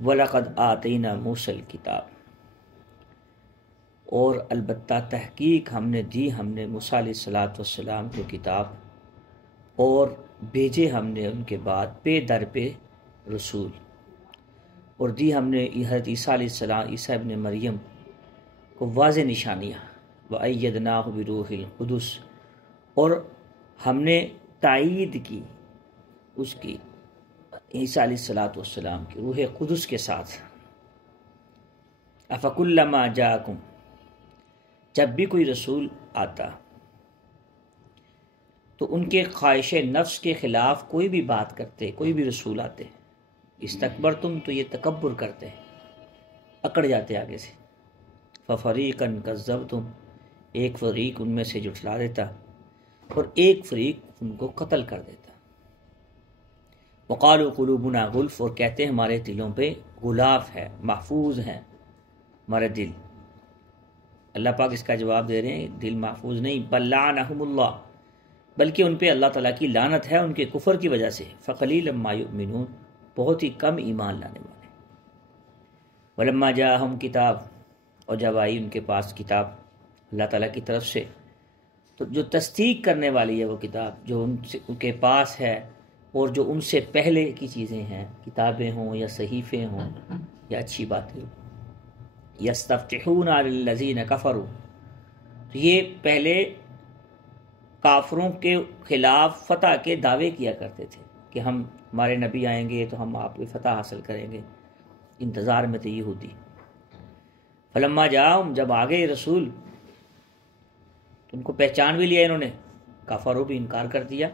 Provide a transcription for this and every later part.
وَلَقَدْ آتَيْنَا مُوسَى الْكِتَابَ، اور البتہ تحقیق ہم نے موسیٰ علیہ السلام کو کتاب، اور بھیجے ہم نے ان کے بعد پے در پہ رسول، اور دی ہم نے حضرت عیسیٰ علیہ السلام، عیسیٰ ابن مریم کو واضح نشانیاں، وَأَيَّدْنَاهُ بِرُوحِ الْقُدُسِ، اور ہم نے تائید کی اس کی عیسیٰ علیہ السلام کی روح قدس کے ساتھ۔ أَفَكُلَّمَا جَاءَكُمْ، جب بھی کوئی رسول آتا تو ان کے خواہش نفس کے خلاف کوئی بھی بات کرتے، کوئی بھی رسول آتے، استکبرتم، تو یہ تکبر کرتے، اکڑ جاتے آگے سے، فَفَرِيقًا كَذَّبْتُمْ، ایک فریق ان میں سے جھٹلا دیتا اور ایک فریق ان کو قتل کر دیتا۔ وَقَالُوا قُلُوبُنَا غُلْفٌ، اور کہتے ہیں ہمارے دلوں پہ غلاف ہے، محفوظ ہیں ہمارے دل۔ اللہ پاک اس کا جواب دے رہے ہیں دل محفوظ نہیں، بل لعنہم اللہ، بلکہ ان پہ اللہ تعالیٰ کی لعنت ہے ان کے کفر کی وجہ سے، فقلیلا ما یؤمنون، بہت ہی کم ایمان لانے والے۔ ولما جاءہم کتاب، اور جب آئی ان کے پاس کتاب اللہ تعالیٰ کی طرف سے، تو جو تصدیق کرنے والی ہے وہ کتاب جو ان کے پاس ہے، اور جو ان سے پہلے کی چیزیں ہیں، کتابیں ہوں یا صحیفے ہوں یا اچھی باتیں ہوں، یستفتحون علی الذین کفروا، تو یہ پہلے کافروں کے خلاف فتح کے دعوے کیا کرتے تھے کہ ہمارے نبی آئیں گے تو ہم آپ کی فتح حاصل کریں گے، انتظار میں تھے یہودی۔ فلما جاءہم، جب آ گئے رسول تو ان کو پہچان بھی لیا انہوں نے، کافروں بھی انکار کر دیا۔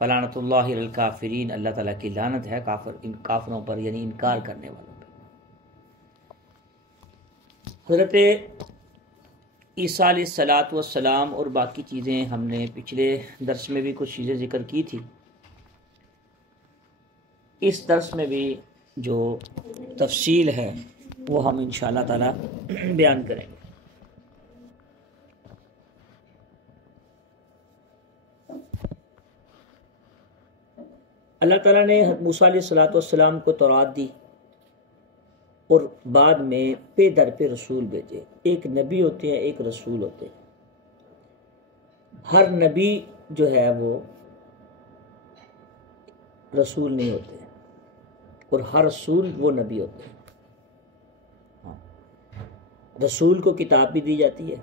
فلعنۃ اللہ علی الکافرین، اللہ تعالیٰ کی لعنت ہے ان کافروں پر، یعنی انکار کرنے والوں پر۔ حضرت عیسیٰ علیہ السلام اور باقی چیزیں ہم نے پچھلے درس میں بھی کچھ چیزیں ذکر کی تھی، اس درس میں بھی جو تفصیل ہے وہ ہم انشاءاللہ تعالی بیان کریں گے۔ اللہ تعالیٰ نے موسیٰ علیہ السلام کو تورات دی، اور بعد میں پے در پہ رسول بھیجے۔ ایک نبی ہوتے ہیں، ایک رسول ہوتے ہیں۔ ہر نبی جو ہے وہ رسول نہیں ہوتے، اور ہر رسول وہ نبی ہوتے ہیں۔ رسول کو کتاب بھی دی جاتی ہے،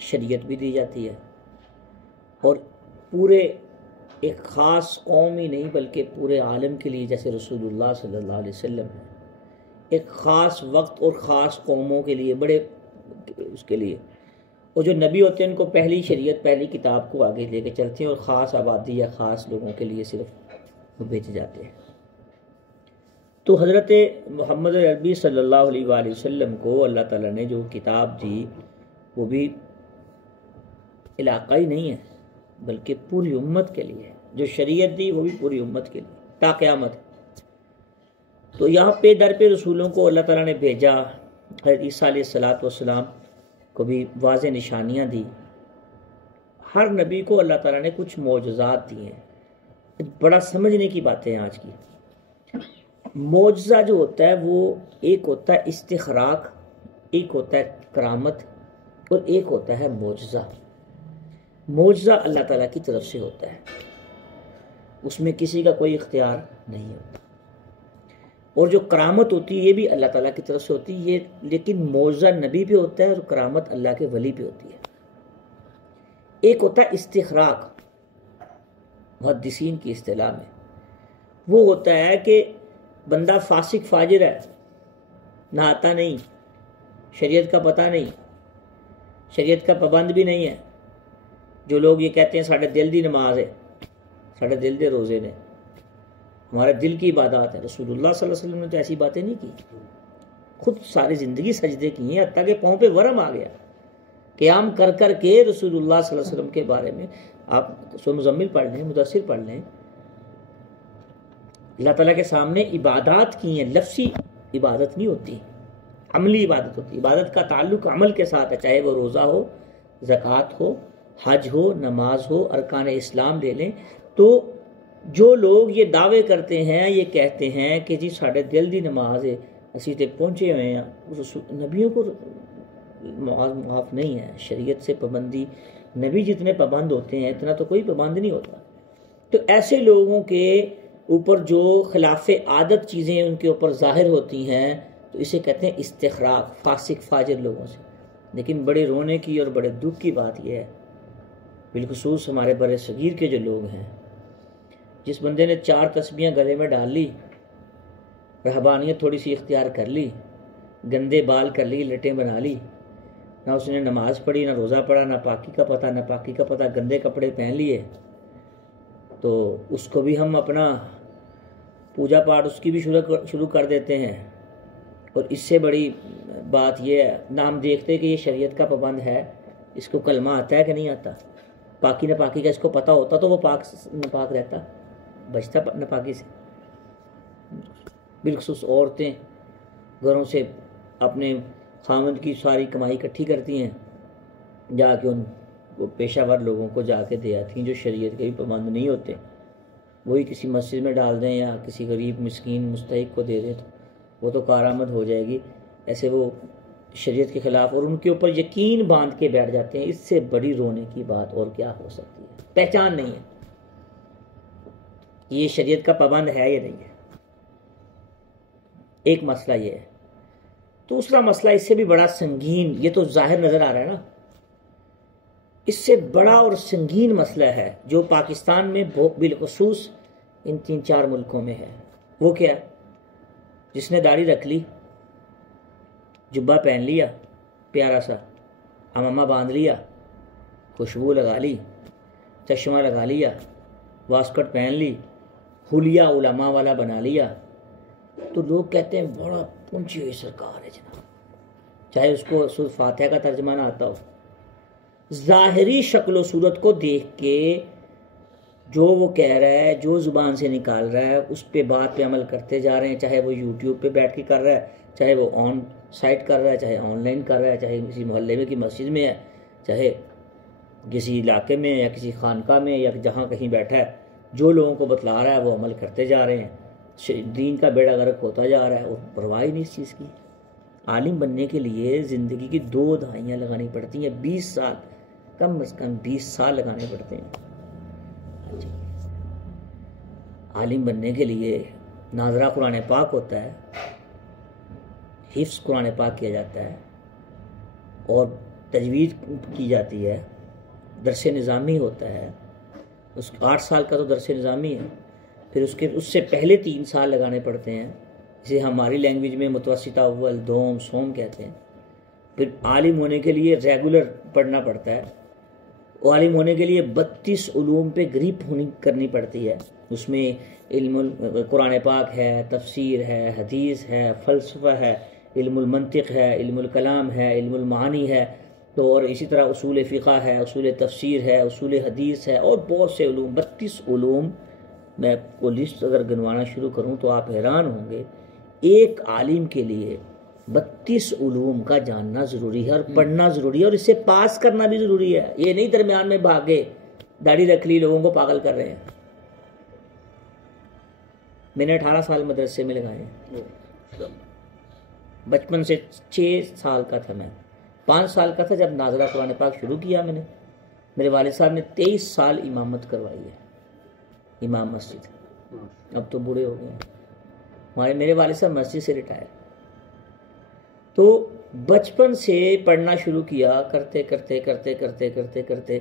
شریعت بھی دی جاتی ہے، اور پورے ایک خاص قوم ہی نہیں بلکہ پورے عالم کے لیے، جیسے رسول اللہ صلی اللہ علیہ وسلم ہے، ایک خاص وقت اور خاص قوموں کے لیے، بڑے اس کے لیے، اور جو نبی ہوتے ہیں ان کو پہلی شریعت، پہلی کتاب کو آگے لے کے چلتے ہیں، اور خاص آبادی یا خاص لوگوں کے لیے صرف وہ بھیجے جاتے ہیں۔ تو حضرت محمد عربی صلی اللہ علیہ وآلہ وسلم کو اللہ تعالیٰ نے جو کتاب دی وہ بھی علاقائی نہیں ہے بلکہ پوری امت کے لیے، جو شریعت دی وہ بھی پوری امت کے لیے تا قیامت۔ تو یہاں پہ در پہ رسولوں کو اللہ تعالیٰ نے بھیجا، حضرت عیسیٰ علیہ السلام کو بھی واضح نشانیاں دی۔ ہر نبی کو اللہ تعالیٰ نے کچھ معجزات دی ہیں۔ بڑا سمجھنے کی باتیں ہیں آج کی۔ معجزہ جو ہوتا ہے وہ ایک ہوتا ہے استخراق، ایک ہوتا ہے کرامت، اور ایک ہوتا ہے معجزہ۔ معجزہ اللہ تعالیٰ کی طرف سے ہوتا ہے، اس میں کسی کا کوئی اختیار نہیں ہوتا، اور جو کرامت ہوتی ہے یہ بھی اللہ تعالیٰ کی طرف سے ہوتی ہے، لیکن معجزہ نبی پہ ہوتا ہے اور کرامت اللہ کے ولی پہ ہوتی ہے۔ ایک ہوتا ہے استخراق، محدثین کی اصطلاح میں وہ ہوتا ہے کہ بندہ فاسق فاجر ہے، نہاتا نہیں، شریعت کا پتہ نہیں، شریعت کا پابند بھی نہیں ہے۔ جو لوگ یہ کہتے ہیں ساڑھے دل دی نماز ہے، ساڑھے دل دے روزے نے، ہمارے دل کی عبادات ہے، رسول اللہ صلی اللہ علیہ وسلم نے تو ایسی باتیں نہیں کی، خود ساری زندگی سجدے کی ہیں، حتیٰ کہ پاؤں پہ ورم آ گیا، قیام کر کر کے رسول اللہ صلی اللہ علیہ وسلم کے بارے میں آپ سورہ مزمل پڑھ لیں، مدثر پڑھ لیں، اللہ تعالیٰ کے سامنے عبادات کی ہیں، لفظی عبادت نہیں ہوتی، عملی عبادت ہوتی۔ عبادت کا تعلق عمل کے ساتھ ہے، چاہے وہ روزہ ہو، زکوٰۃ ہو، حج ہو، نماز ہو، ارکان اسلام لے لیں، تو جو لوگ یہ دعوے کرتے ہیں، یہ کہتے ہیں کہ جی ساڑھے دل دی نماز ہے، اسی تے پہنچے ہوئے ہیں، نبیوں کو معاف نہیں ہے، شریعت سے پابندی، نبی جتنے پابند ہوتے ہیں اتنا تو کوئی پابند نہیں ہوتا۔ تو ایسے لوگوں کے اوپر جو خلاف عادت چیزیں ان کے اوپر ظاہر ہوتی ہیں تو اسے کہتے ہیں استخراج، فاسق فاجر لوگوں سے۔ لیکن بڑے رونے کی اور بڑے دکھ کی بات یہ ہے، بالخصوص ہمارے بر صغیر کے جو لوگ ہیں، جس بندے نے 4 تسبیحاں گلے میں ڈال لی، رہبانیت تھوڑی سی اختیار کر لی، گندے بال کر لی، لٹیں بنا لی، نہ اس نے نماز پڑھی، نہ روزہ پڑھا، نہ پاکی کا پتہ، نہ پاکی کا پتہ، گندے کپڑے پہن لیے، تو اس کو بھی ہم اپنا پوجا پاٹ اس کی بھی شروع کر دیتے ہیں۔ اور اس سے بڑی بات یہ ہے، نہ ہم دیکھتے کہ یہ شریعت کا پابند ہے، اس کو کلمہ آتا ہے کہ نہیں آتا، پاکی ناپاکی کا اس کو پتہ ہوتا تو وہ پاک ناپاک رہتا، بچتا ناپاکی سے۔ بالخصوص عورتیں گھروں سے اپنے خامد کی ساری کمائی اکٹھی کرتی ہیں، جا کے ان پیشہ ور لوگوں کو جا کے دے آتی ہیں جو شریعت کے بھی پابند نہیں ہوتے، وہی کسی مسجد میں ڈال دیں یا کسی غریب مسکین مستحق کو دے دیں تو وہ تو کارآمد ہو جائے گی، ایسے وہ شریعت کے خلاف، اور ان کے اوپر یقین باندھ کے بیٹھ جاتے ہیں۔ اس سے بڑی رونے کی بات اور کیا ہو سکتی ہے؟ پہچان نہیں ہے یہ شریعت کا پابند ہے یا نہیں ہے۔ ایک مسئلہ یہ ہے۔ دوسرا مسئلہ اس سے بھی بڑا سنگین، یہ تو ظاہر نظر آ رہا ہے نا، اس سے بڑا اور سنگین مسئلہ ہے جو پاکستان میں بالخصوص ان 3-4 ملکوں میں ہے۔ وہ کیا؟ جس نے داڑھی رکھ لی، جبہ پہن لیا پیارا سا، عمامہ باندھ لیا، خوشبو لگا لی، چشمہ لگا لیا، واسکٹ پہن لی، حلیہ علماء والا بنا لیا، تو لوگ کہتے ہیں بڑا پہنچی ہوئی سرکار ہے جناب، چاہے اس کو سورۃ فاتحہ کا ترجمہ نہ آتا ہو۔ ظاہری شکل و صورت کو دیکھ کے جو وہ کہہ رہا ہے، جو زبان سے نکال رہا ہے، اس پہ بات پہ عمل کرتے جا رہے ہیں، چاہے وہ یوٹیوب پہ بیٹھ کے کر رہا ہے، چاہے وہ آن سائٹ کر رہا ہے، چاہے آن لائن کر رہا ہے، چاہے کسی محلے میں کی مسجد میں ہے، چاہے کسی علاقے میں یا کسی خانقاہ میں یا جہاں کہیں بیٹھا ہے، جو لوگوں کو بتلا رہا ہے وہ عمل کرتے جا رہے ہیں، دین کا بیڑا غرق ہوتا جا رہا ہے، اور پرواہ نہیں اس چیز کی۔ عالم بننے کے لیے زندگی کی 2 دہائیاں لگانی پڑتی ہیں، 20 سال، کم از کم 20 سال لگانے پڑتے ہیں۔ عالم بننے کے لیے ناظرہ قرآن پاک ہوتا ہے، حفظ قرآن پاک کیا جاتا ہے، اور تجوید کی جاتی ہے، درس نظامی ہوتا ہے، اس 8 سال کا تو درس نظامی ہے، پھر اس سے پہلے 3 سال لگانے پڑتے ہیں، جسے ہماری لینگویج میں متوسطہ اول، دوم، سوم کہتے ہیں۔ پھر عالم ہونے کے لیے ریگولر پڑھنا پڑتا ہے، عالم ہونے کے لیے 32 علوم پہ گریپ کرنی پڑتی ہے، اس میں علم قرآن پاک ہے، تفسیر ہے، حدیث ہے، فلسفہ ہے، علم المنطق ہے، علم الکلام ہے، علم المعانی ہے، تو اور اسی طرح اصول فقہ ہے، اصول تفسیر ہے، اصول حدیث ہے، اور بہت سے علوم، 32 علوم۔ میں وہ لسٹ اگر گنوانا شروع کروں تو آپ حیران ہوں گے، ایک عالم کے لیے 32 علوم کا جاننا ضروری ہے اور پڑھنا ضروری ہے، اور اسے پاس کرنا بھی ضروری ہے۔ یہ نہیں درمیان میں بھاگے داڑھی رکھ لی لوگوں کو پاگل کر رہے ہیں۔ میں نے 18 سال مدرسے میں لگائے ہیں، بچپن سے 6 سال کا تھا، میں 5 سال کا تھا جب ناظرہ قرآن پاک شروع کیا میں نے۔ میرے والد صاحب نے 23 سال امامت کروائی ہے، امام مسجد، اب تو بوڑھے ہو گئے ہیں۔ میرے والد صاحب مسجد سے ریٹائر، تو بچپن سے پڑھنا شروع کیا، کرتے کرتے کرتے کرتے کرتے کرتے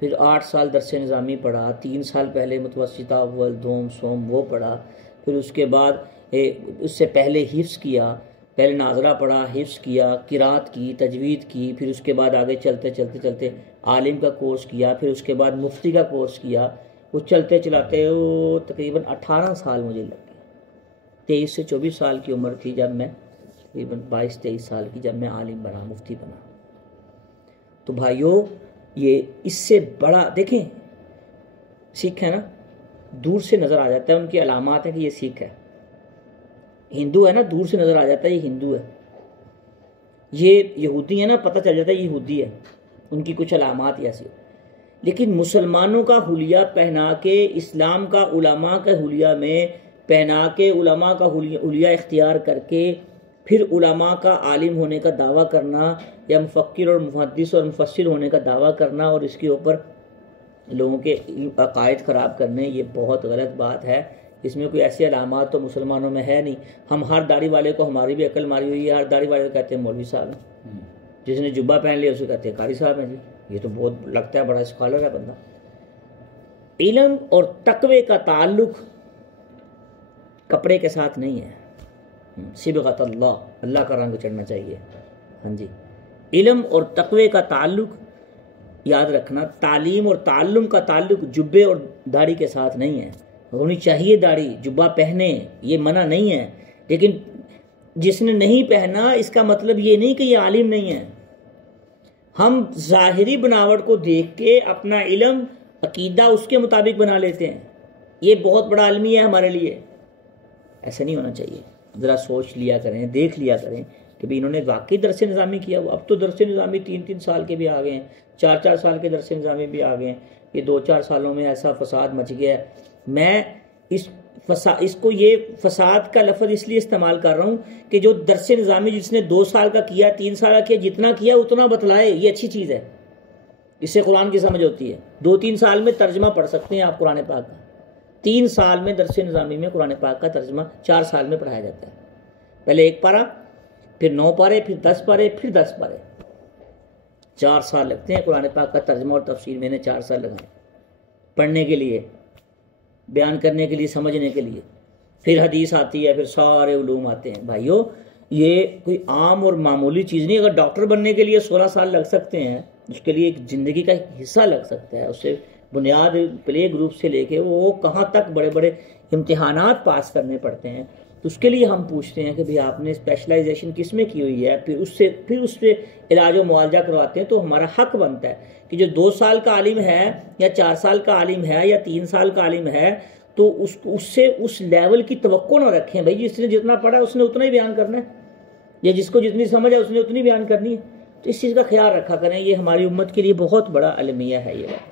پھر 8 سال درس نظامی پڑھا، 3 سال پہلے متوسطہ اول، دوم، سوم وہ پڑھا، پھر اس کے بعد اس سے پہلے حفظ کیا، پہلے ناظرہ پڑھا، حفظ کیا، قرات کی، تجوید کی، پھر اس کے بعد آگے چلتے چلتے چلتے عالم کا کورس کیا، پھر اس کے بعد مفتی کا کورس کیا، وہ چلتے چلاتے وہ تقریباً 18 سال مجھے لگ گئے۔ 23 سے 24 سال کی عمر تھی جب میں، تقریباً 22-23 سال کی جب میں عالم بنا، مفتی بنا۔ تو بھائیوں، یہ اس سے بڑا، دیکھیں سکھ ہے نا، دور سے نظر آ جاتا ہے، ان کی علامات ہیں کہ یہ سکھ ہے۔ ہندو ہے نا، دور سے نظر آ جاتا ہے یہ ہندو ہے۔ یہ یہودی ہے نا، پتہ چل جاتا ہے یہ یہودی ہے، ان کی کچھ علامات ایسی۔ لیکن مسلمانوں کا حلیہ پہنا کے، اسلام کا علماء کے حلیہ میں پہنا کے، علماء کا حلیہ اختیار کر کے پھر علماء کا عالم ہونے کا دعویٰ کرنا، یا مفکر اور محدث اور مفسر ہونے کا دعویٰ کرنا، اور اس کے اوپر لوگوں کے عقائد خراب کرنے، یہ بہت غلط بات ہے۔ اس میں کوئی ایسی علامات تو مسلمانوں میں ہے نہیں۔ ہم ہر داڑھی والے کو، ہماری بھی عقل ماری ہوئی ہے، ہر داڑھی والے کو کہتے ہیں مولوی صاحب ہیں، جس نے جبہ پہن لیا اسے کہتے ہیں قاری صاحب ہیں جی، یہ تو بہت لگتا ہے بڑا اسکالر ہے بندہ۔ علم اور تقوی کا تعلق کپڑے کے ساتھ نہیں ہے، صبغۃ اللہ، اللہ کا رنگ چڑھنا چاہیے۔ ہاں جی، علم اور تقوی کا تعلق یاد رکھنا، تعلیم اور تعلم کا تعلق جبے اور داڑھی کے ساتھ نہیں ہے۔ ہونی چاہیے داڑھی، جبہ پہنے، یہ منع نہیں ہے، لیکن جس نے نہیں پہنا اس کا مطلب یہ نہیں کہ یہ عالم نہیں ہے۔ ہم ظاہری بناوٹ کو دیکھ کے اپنا علم، عقیدہ اس کے مطابق بنا لیتے ہیں، یہ بہت بڑا عالمی ہے ہمارے لیے، ایسا نہیں ہونا چاہیے۔ ذرا سوچ لیا کریں، دیکھ لیا کریں کہ بھی انہوں نے واقعی درس نظامی کیا ہوا۔ اب تو درس نظامی 3 سال کے بھی آ گئے ہیں، 4 سال کے درس نظامی بھی آ گئے ہیں۔ یہ 2-4 سالوں میں ایسا فساد مچ گیا ہے۔ میں اس کو یہ فساد کا لفظ اس لیے استعمال کر رہا ہوں کہ جو درس نظامی جس نے 2 سال کا کیا، 3 سال کا کیا، جتنا کیا اتنا بتلائے، یہ اچھی چیز ہے، اس سے قرآن کی سمجھ ہوتی ہے۔ 2-3 سال میں ترجمہ پڑھ سکتے ہیں آپ قرآن پاک کا، 3 سال میں درس نظامی میں قرآن پاک کا ترجمہ 4 سال میں پڑھایا جاتا ہے۔ پہلے 1 پارہ، پھر 9 پارے، پھر 10 پارے، پھر 10 پارے، 4 سال لگتے ہیں قرآن پاک کا ترجمہ اور تفسیر میں نے 4 سال لگائے پڑھنے کے لیے، بیان کرنے کے لیے، سمجھنے کے لیے۔ پھر حدیث آتی ہے، پھر سارے علوم آتے ہیں۔ بھائیو یہ کوئی عام اور معمولی چیز نہیں۔ اگر ڈاکٹر بننے کے لیے 16 سال لگ سکتے ہیں، اس کے لیے ایک زندگی کا ایک حصہ لگ سکتا ہے، اس سے بنیاد پلے گروپ سے لے کے وہ کہاں تک بڑے بڑے امتحانات پاس کرنے پڑتے ہیں، تو اس کے لیے ہم پوچھتے ہیں کہ بھئی آپ نے اسپیشلائزیشن کس میں کی ہوئی ہے، پھر اس پہ علاج و معالجہ کرواتے ہیں۔ تو ہمارا حق بنتا ہے کہ جو 2 سال کا عالم ہے یا 4 سال کا عالم ہے یا 3 سال کا عالم ہے، تو اس سے اس لیول کی توقع نہ رکھیں۔ بھائی جس نے جتنا پڑھا ہے اس نے اتنا ہی بیان کرنا ہے، یا جس کو جتنی سمجھ ہے اس نے اتنی بیان کرنی ہے۔ تو اس چیز کا خیال رکھا کریں، یہ ہماری امت کے لیے بہت بڑا المیہ ہے یہ بات۔